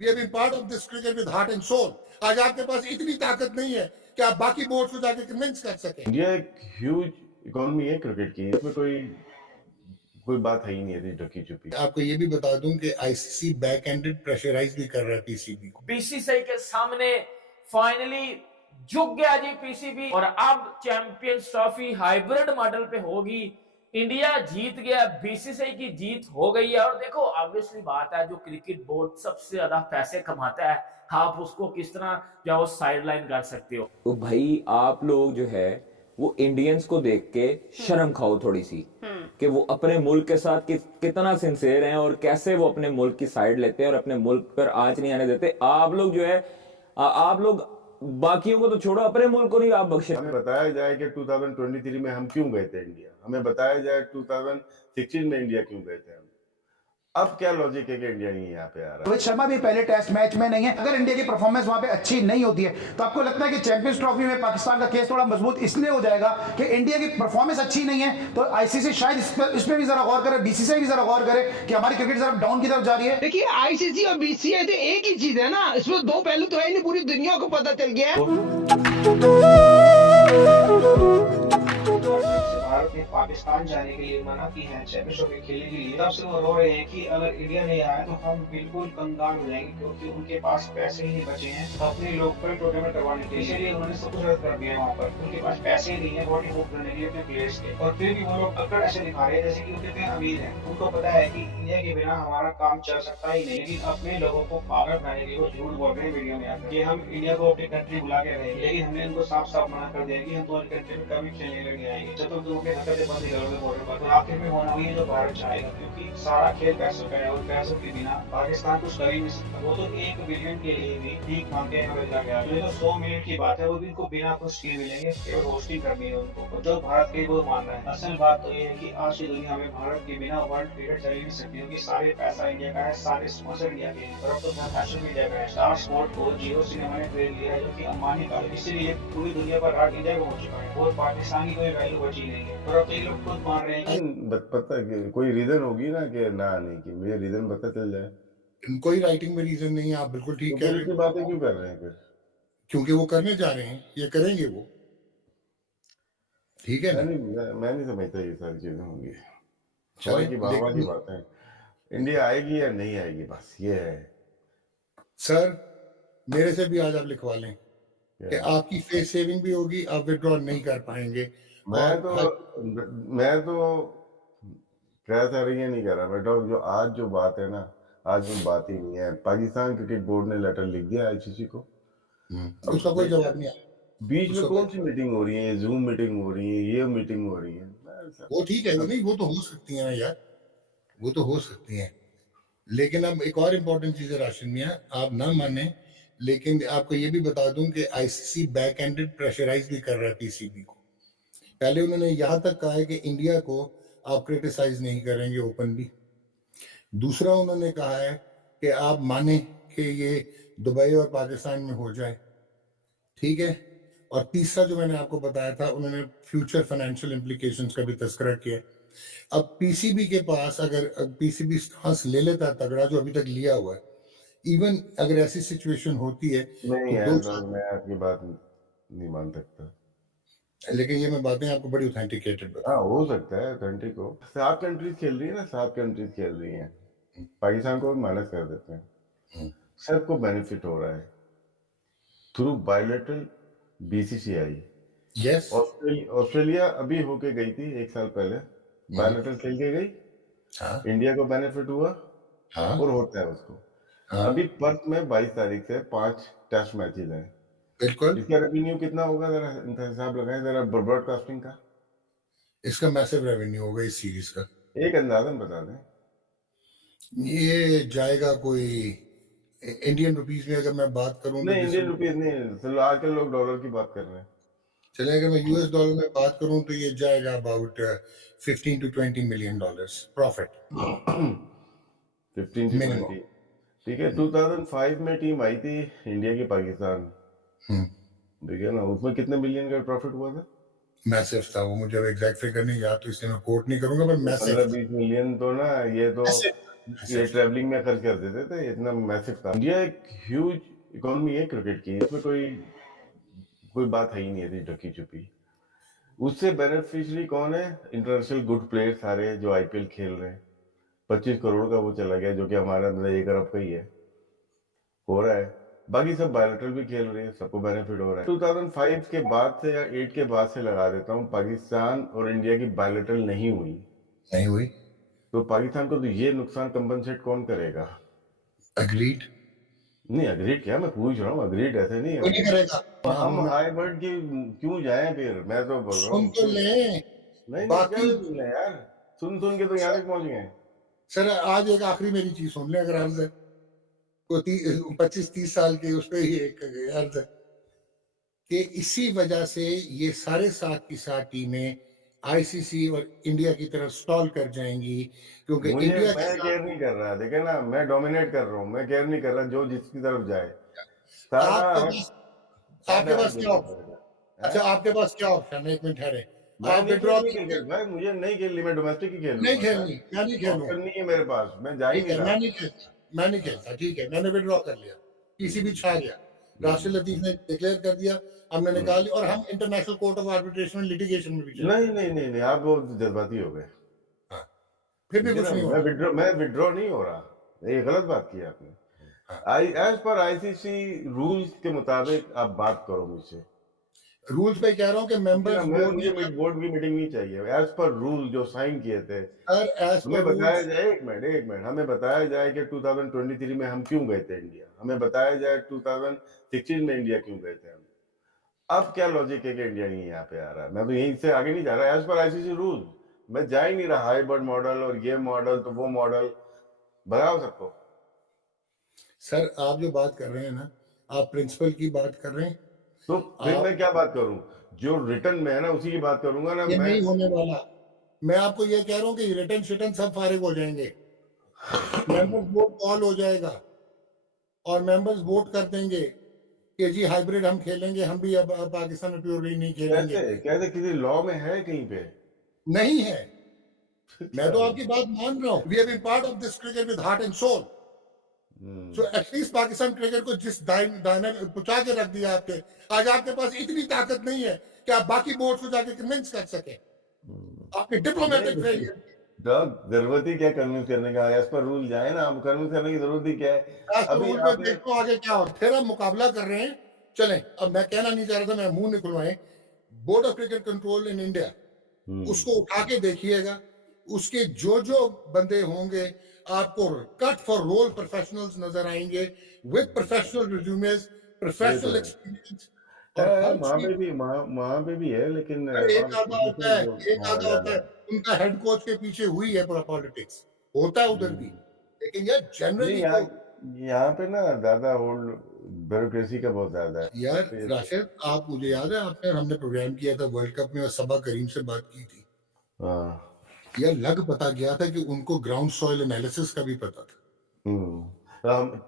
We have been part of this cricket with heart and soul. आज आपके पास इतनी ताकत नहीं है कि आप बाकी बोर्ड को जाके कन्विंस कर सकें। इंडिया एक ह्यूज इकोनॉमी है क्रिकेट की, इसमें कोई कोई बात है ही नहीं है ढकी छुपी। आपको ये भी बता दूं कि आईसीसी बैक एंडेड प्रेशराइज भी कर रहा है पीसीबी को। बीसीसीआई के सामने फाइनली झुक गया जी पीसीबी, और अब चैंपियंस ट्रॉफी हाइब्रिड मॉडल पे होगी। इंडिया जीत गया, बीसीसीआई की जीत हो गई है। और देखो ऑब्वियसली बात है, जो क्रिकेट बोर्ड सबसे ज्यादा पैसे कमाता है, आप उसको किस तरह जो साइड लाइन कर सकते हो। तो भाई आप लोग जो है वो इंडियंस को देख के शर्म खाओ थोड़ी सी, कि वो अपने मुल्क के साथ कितना सिंसियर हैं और कैसे वो अपने मुल्क की साइड लेते हैं और अपने मुल्क पर आंच नहीं आने देते। आप लोग जो है आप लोग बाकियों को तो छोड़ो, अपने मुल्क को नहीं आप बख्शे। हमें बताया जाए कि 2023 में हम क्यों गए थे इंडिया, हमें बताया जाए 2016 में इंडिया क्यों गए थे हम। अब क्या लॉजिक है कि इंडिया नहीं यहाँ पे आ रहा। रोहित शर्मा भी पहले टेस्ट मैच में नहीं है। अगर इंडिया की परफॉर्मेंस वहां पे अच्छी नहीं होती है तो आपको लगता है कि चैंपियंस ट्रॉफी में पाकिस्तान का केस थोड़ा मजबूत इसलिए हो जाएगा कि इंडिया की परफॉर्मेंस अच्छी नहीं है, तो आईसीसी शायद इस पे भी जरा गौर करे, बीसीसीआई भी जरा गौर करे कि हमारी क्रिकेट जरा डाउन की तरफ जा रही है। देखिए आईसीसी और बीसीसीआई तो एक ही चीज है ना, इसमें दो पहलू तो है नहीं, पूरी दुनिया को पता चल गया है। भारत ने पाकिस्तान जाने के लिए मना की है चैंपियंस ट्रॉफी खेलने के लिए, तब से वो रो रहे हैं कि अगर इंडिया नहीं आया तो हम बिल्कुल कंगाल हो जाएंगे, क्योंकि उनके पास पैसे ही नहीं बचे हैं अपने लोकल टूर्नामेंट करवाने के लिए। इसलिए उन्होंने सब कुछ रद्द कर दिया है। वहाँ पर उनके पास पैसे ही नहीं है बॉडी मूव करने के लिए अपने प्लेयर्स के, और फिर भी वो लोग अक्कड़ ऐसे दिखा रहे हैं जैसे कि उनके इतने अमीर हैं। उनको पता है कि इंडिया के बिना हमारा काम चल सकता ही नहीं, लेकिन अपने लोगों को पागल बनाने के लिए वो झूठ बोल रहे हैं वीडियो में आकर कि हम इंडिया को अपनी कंट्री बुला के रहे, लेकिन हमने उनको साफ साफ मना कर दिया कि हम तुम्हारी कंट्री में कभी खेलने लगे आएंगे जब तुम लोगों के हरकतें बंद ही करोगे बॉर्डर पर। तो आखिर में होना वही जो भारत चाहेगा, क्योंकि सारा खेल पैसों का है और पैसों के बिना पाकिस्तान कुछ कर ही नहीं सकता। वो तो 1 बिलियन के लिए भी ठीक मांगते हैं अमेरिका के, तो ये तो 100 मिनट की बात है, वो भी इनको बिना कुछ किए मिलेंगे, केवल होस्टिंग करनी है उनको, और जो भारत के वो मान रहा है। असल बात तो ये है कि आज की दुनिया में भारत के बिना वर्ल्ड क्रिकेट चल ही नहीं सकती, क्योंकि सारे पैसा इंडिया का है, सारे स्पॉन्सर इंडिया के हैं, और अब तो फैशन मीडिया का है। स्टार स्पोर्ट को जियो सिनेमा ने खरीद लिया है, जो कि अंबानी का है, इसलिए पूरी दुनिया पर राज इंडिया को हो चुका है और पाकिस्तान की कोई वैल्यू बची नहीं है। और अब तो ये लोग खुद मान रहे हैं कि पता कोई रीजन होगी ना कि ना आने की, मुझे रीजन पता चल जाए। कोई राइटिंग में रीजन नहीं है, आप बिल्कुल ठीक तो कह फिर रहे इतनी हैं। बातें क्यों कर रहे हैं फिर? क्योंकि वो करने जा रहे हैं, ये करेंगे वो, ठीक है ना। मैं नहीं समझता ये सारी चीजें होंगी। चले, हवा की बाहवा की लेकिन बातें। इंडिया आएगी या नहीं आएगी, बस ये है। सर मेरे से भी आज आप लिखवा लें कि क्या? आपकी फेस सेविंग भी होगी, आप विड्रॉ नहीं कर पाएंगे। मैं तो कैसा रही नहीं कर रहा बेटा, जो आज जो बात है ना, आज वो बात ही नहीं है। पाकिस्तान क्रिकेट बोर्ड ने लेटर लिख दिया आईसीसी को, उसका कोई जवाब नहीं आया। बीच में कौन सी मीटिंग हो रही है, जूम मीटिंग हो रही है, ये मीटिंग हो रही है। वो ठीक है, वो नहीं, वो तो हो सकती है ना यार, वो तो हो सकती है। लेकिन अब एक और इम्पोर्टेंट चीज है राशिद मियाँ, आप ना माने, लेकिन आपको ये भी बता दूं कि आईसीसी बैक एंडेड प्रेशराइज भी कर रहा है पीसीबी को। पहले उन्होंने यहां तक कहा है कि इंडिया को आप क्रिटिसाइज नहीं करेंगे ओपनली। दूसरा उन्होंने कहा है कि आप माने कि ये दुबई और पाकिस्तान में हो जाए, ठीक है। और तीसरा जो मैंने आपको बताया था, उन्होंने फ्यूचर फाइनेंशियल इम्प्लीकेशंस का भी तस्करा किया। अब पीसीबी के पास अगर पीसीबी स्टांस ले लेता है तगड़ा, जो अभी तक लिया हुआ है, इवन अगर ऐसी सिचुएशन होती है नहीं तो यार, तो मैं आपकी बात नहीं मान सकता। लेकिन ये मैं बातें आपको बड़ी ऑथेंटिकेटेड बता। हाँ, हो सकता है ऑथेंटिक हो। 7 कंट्रीज खेल रही है ना, 7 कंट्रीज खेल रही हैं, पाकिस्तान को माइनस कर देते हैं। सबको बेनिफिट हो रहा है through bilateral BCCI. Yes, Australia अभी होके गई थी 1 साल पहले, बायलैटरल खेल के गई। हाँ इंडिया को बेनिफिट हुआ, हाँ और होता है उसको। हाँ, अभी पर्थ में 22 तारीख से 5 टेस्ट मैचेस हैं। बिल्कुल। इसका रेवेन्यू कितना होगा, जरा हिसाब लगाएं जरा, ब्रॉडकास्टिंग का। इसका मैसिव रेवेन्यू होगा इस सीरीज का। एक अंदाजन बता दें। ये जाएगा कोई इंडियन रुपीस में, अगर मैं बात करूं तो नहीं, इंडियन रुपीज नहीं, चलो आजकल लोग डॉलर की बात कर रहे हैं। चले, अगर मैं यूएस डॉलर में बात करूं तो ये जाएगा about 15 to 20 million dollars profit. 15 to 20, ठीक है। 2005 में टीम आई थी इंडिया की पाकिस्तान, ठीक है ना, उसमें कितने मिलियन का प्रॉफिट हुआ था? मैसिव था वो, मुझे एग्जैक्ट फिगर नहीं याद, तो इसलिए मैं कोट नहीं करूंगा, पर मैसिव 15-20 मिलियन तो ना, ये तो ये ट्रैवलिंग में खर्च कर देते थे, इतना मैसिव था। इंडिया एक ह्यूज इकोनॉमी है क्रिकेट की, इसमें कोई बात है ही नहीं है ढकी छुपी। उससे बेनिफिशियरी कौन है? इंटरनेशनल गुड प्लेयर सारे जो आईपीएल खेल रहे हैं। 25 करोड़ का वो चला गया, जो कि हमारा मतलब 1 अरब का ही है, हो रहा है। बाकी सब बायोलेटरल भी खेल रहे हैं, सबको बेनिफिट हो रहा है। 2005 के बाद से या 8 के बाद से लगा देता हूँ, पाकिस्तान और इंडिया की बायोलेटरल नहीं हुई, तो पाकिस्तान को तो ये नुकसान कंपनसेट कौन करेगा? अग्रीड नहीं, अग्रीड क्या, मैं पूछ रहा हूँ, अग्रीड ऐसे नहीं कोई नहीं है। करेगा। हम हाईबर्ड की क्यों जाए फिर? मैं तो बोल रहा हूँ सुन तो ले नहीं बाकी क्या सुन ले यार, सुन के तो यहाँ तक पहुंच गए। सर आज एक आखिरी मेरी चीज सुन ले, अगर अर्ज है को 25-30 साल के उस पर ही एक अर्ज है कि इसी वजह से ये सारे साथ की साथ टीमें आईसीसी और इंडिया की तरफ स्टॉल कर जाएंगी, क्योंकि मुझे इंडिया मैं केयर नहीं कर रहा, देखे ना, मैं डोमिनेट कर रहा हूँ, मैं केयर नहीं कर रहा जो जिसकी तरफ जाए। आपके पास क्या ऑप्शन? अच्छा आपके पास क्या ऑप्शन है? 1 मिनट ठहरे, आप विड्रॉ भाई मुझे नहीं खेलनी, मैं डोमेस्टिक ही खेल नहीं खेलनी, मैं नहीं खेलूंगा, नहीं है मेरे पास, मैं जा ही ठीक नहीं है, रहा। मैं नहीं खेलता, ठीक है, मैंने विड्रॉ कर लिया, पीसीबी छा गया, राशिद लतीफ ने डिक्लेयर कर दिया, हमने निकाल लिया, और हम इंटरनेशनल कोर्ट ऑफ आर्बिट्रेशन में लिटिगेशन में भी चले। नहीं आप बहुत जज्बाती हो गए। फिर भी कुछ नहीं होगा, मैं विड्रॉ नहीं हो रहा, ये गलत बात की आपने। एज पर आईसीसी रूल्स के मुताबिक आप बात करो मुझसे। रूल्स पे कह रहा हूँ कि मेंबर्स मुझे बोर्ड की मीटिंग नहीं चाहिए, एज पर रूल जो साइन किए थे। हमें बताया जाए, एक मिनट, हमें बताया जाए कि 2023 में हम क्यों गए थे इंडिया, हमें बताया जाए 2016 में इंडिया क्यों गए थे हम। अब क्या लॉजिक है कि इंडिया नहीं यहाँ पे आ रहा है? मैं तो यहीं से आगे नहीं जा रहा, एज पर आईसीसी रूल मैं जा ही नहीं रहा। हाइब्रिड मॉडल और ये मॉडल तो वो मॉडल बताओ सबको। सर आप जो बात कर रहे हैं ना, आप प्रिंसिपल की बात कर रहे हैं, तो फिर मैं क्या बात करूं? जो रिटर्न में है ना उसी की बात करूंगा ना। ये मैं नहीं होने वाला। मैं आपको ये कह रहा हूँ कि रिटर्न शिटन सब फारिग हो जाएंगे, मेंबर्स वोट कॉल हो जाएगा और मेंबर्स वोट कर देंगे कि जी हाइब्रिड हम खेलेंगे, हम भी अब पाकिस्तान में प्योरली नहीं खेलेंगे। कैसे किसी लॉ में है कहीं पे? नहीं है। मैं तो आपकी बात मान रहा हूँ। We have been part of this cricket with heart and soul. So at least Pakistan cricket को जिस दायने पहुंचा के रख दिया आपके, आज आपके पास इतनी ताकत नहीं है कि आप बाकी बोर्ड को जाके कन्विंस कर सके। आपके डिप्लोमेटिक फेलियर। जरूरत ही क्या कन्विंस करने का? एज पर रूल जाए ना, आप कन्विंस करने की जरूरत ही क्या है? अभी देखो आगे क्या हो। फिर हम मुकाबला कर रहे हैं। चलें, अब मैं कहना नहीं चाह रहा था, मैं मुंह नहीं खुलवाएं। Board of cricket control in India, उसको उठा के देखिएगा, उसके जो जो बंदे होंगे आपको कट फॉर रोल प्रोफेशनल्स नजर आएंगे with professional resumes, professional experience. वहां पे भी है, लेकिन एक आधा होता है उनका हेड कोच के पीछे हुई है पूरा पॉलिटिक्स होता है उधर भी, लेकिन यार जनरली यहाँ पे ना ज्यादा होल्ड ब्यूरोक्रेसी का बहुत ज्यादा है। यार राशिद, आप मुझे याद है आपने हमने प्रोग्राम किया था वर्ल्ड कप में और सबा करीम से बात की थी। यार लग पता गया था कि उनको ग्राउंड सॉइल एनालिसिस का भी पता था।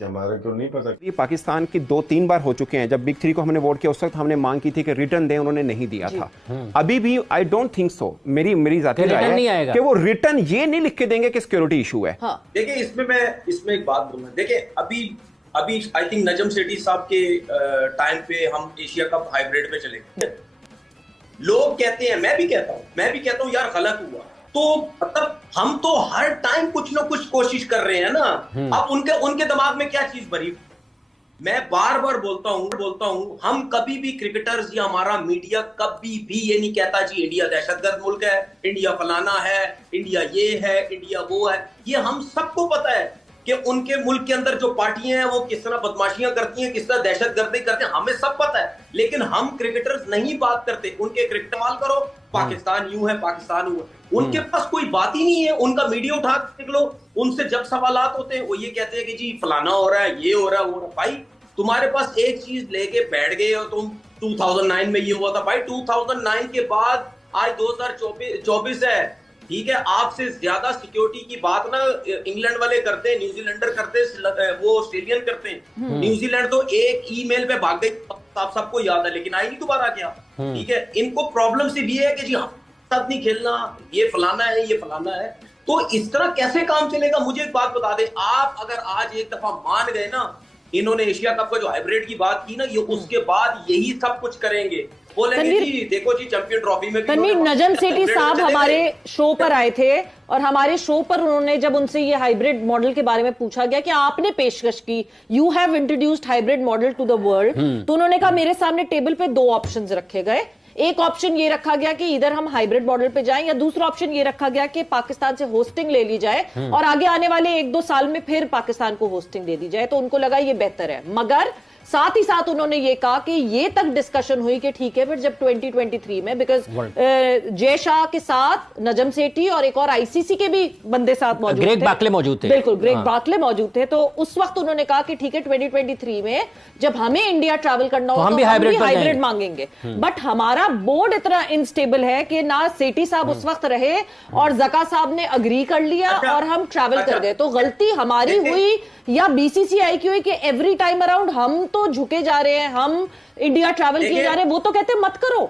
हमारे को नहीं पता। ये पाकिस्तान की 2-3 बार हो चुके हैं। जब बिग 3 को हमने वोट किया उस वक्त हमने मांग की थी कि रिटर्न दें, उन्होंने नहीं दिया था। अभी भी आई डोंट थिंक सो, मेरी जाती राय है कि वो रिटर्न ये नहीं लिख के देंगे कि सिक्योरिटी इशू है। देखिए इसमें एक बात बोलूं, देखिए अभी आई थिंक नजम सेठी साहब के टाइम पे हम एशिया कप हाइब्रिड पे चले गए। लोग कहते हैं, मैं भी कहता हूं यार गलत हुआ। तो मतलब हम तो हर टाइम कुछ ना कुछ कोशिश कर रहे हैं ना। अब उनके दिमाग में क्या चीज भरी? मैं बार बार बोलता हूं हम कभी भी क्रिकेटर्स या हमारा मीडिया कभी भी ये नहीं कहता जी इंडिया दहशतगर्द मुल्क है, इंडिया फलाना है, इंडिया ये है, इंडिया वो है। ये हम सबको पता है कि उनके मुल्क के अंदर जो पार्टियां हैं वो किस तरह बदमाशियां करती हैं, किस तरह दहशतगर्दी करते हैं, हमें सब पता है। लेकिन हम क्रिकेटर्स नहीं बात करते। उनके क्रिकेट माल करो, पाकिस्तान यूं है, पाकिस्तान यूं है। उनके पास कोई बात ही नहीं है। उनका मीडिया उठा के देख लो, उनसे जब सवालात होते हैं वो ये कहते हैं कि जी फलाना हो रहा है, ये हो रहा है, वो हो रहा है। भाई तुम्हारे पास एक चीज लेके बैठ गए हो तुम। 2009 में ये हुआ था भाई, 2009 के बाद आज 2024 है, ठीक है। आपसे ज्यादा सिक्योरिटी की बात ना इंग्लैंड वाले करते हैं, न्यूजीलैंडर करते हैं, वो ऑस्ट्रेलियन करते हैं। न्यूजीलैंड तो एक ईमेल पे भाग गई, आप सबको याद है, लेकिन आई नहीं दोबारा क्या, ठीक है। इनको प्रॉब्लम सिर्फ ये है कि जी साथ नहीं खेलना, ये फलाना है, ये फलाना है। तो इस तरह कैसे काम चलेगा? मुझे एक बात बता दे, आप अगर आज एक दफा मान गए ना, इन्होंने एशिया कप का जो हाइब्रिड की बात की ना, ये उसके बाद यही सब कुछ करेंगे, बोलेंगे जी देखो जी चैंपियन ट्रॉफी में तनवीर, नजम सेठी साहब हमारे शो पर आए थे और हमारे शो पर उन्होंने जब उनसे ये हाइब्रिड मॉडल के बारे में पूछा गया कि आपने पेशकश की, you have introduced hybrid model to the world, तो उन्होंने कहा मेरे सामने टेबल पे 2 ऑप्शंस रखे गए। एक ऑप्शन ये रखा गया कि इधर हम हाइब्रिड मॉडल पे जाएं, या दूसरा ऑप्शन ये रखा गया कि पाकिस्तान से होस्टिंग ले ली जाए और आगे आने वाले 1-2 साल में फिर पाकिस्तान को होस्टिंग दे दी जाए। तो उनको लगा ये बेहतर है, मगर साथ ही साथ उन्होंने ये कहा कि ये तक डिस्कशन हुई कि ठीक है, फिर जब 2023 में, बिकॉज जय शाह के साथ नजम सेठी और एक और आईसीसी के भी बंदे साथ मौजूद थे, ग्रेग बाकले मौजूद थे, बिल्कुल ग्रेग बाकले मौजूद थे, तो उस वक्त उन्होंने कहा कि ठीक है 2023 में जब हमें इंडिया ट्रैवल करना हो तो हम भी हाइब्रिड मांगेंगे। बट हमारा बोर्ड इतना इनस्टेबल है कि ना सेठी साहब उस वक्त रहे और जका साहब ने अग्री कर लिया और हम ट्रैवल कर गए। तो गलती हमारी हुई या बीसीसीआई की हुई कि एवरी टाइम अराउंड हम तो झुके जा रहे हैं, हम इंडिया ट्रैवल किए जा रहे हैं, वो तो कहते हैं मत करो।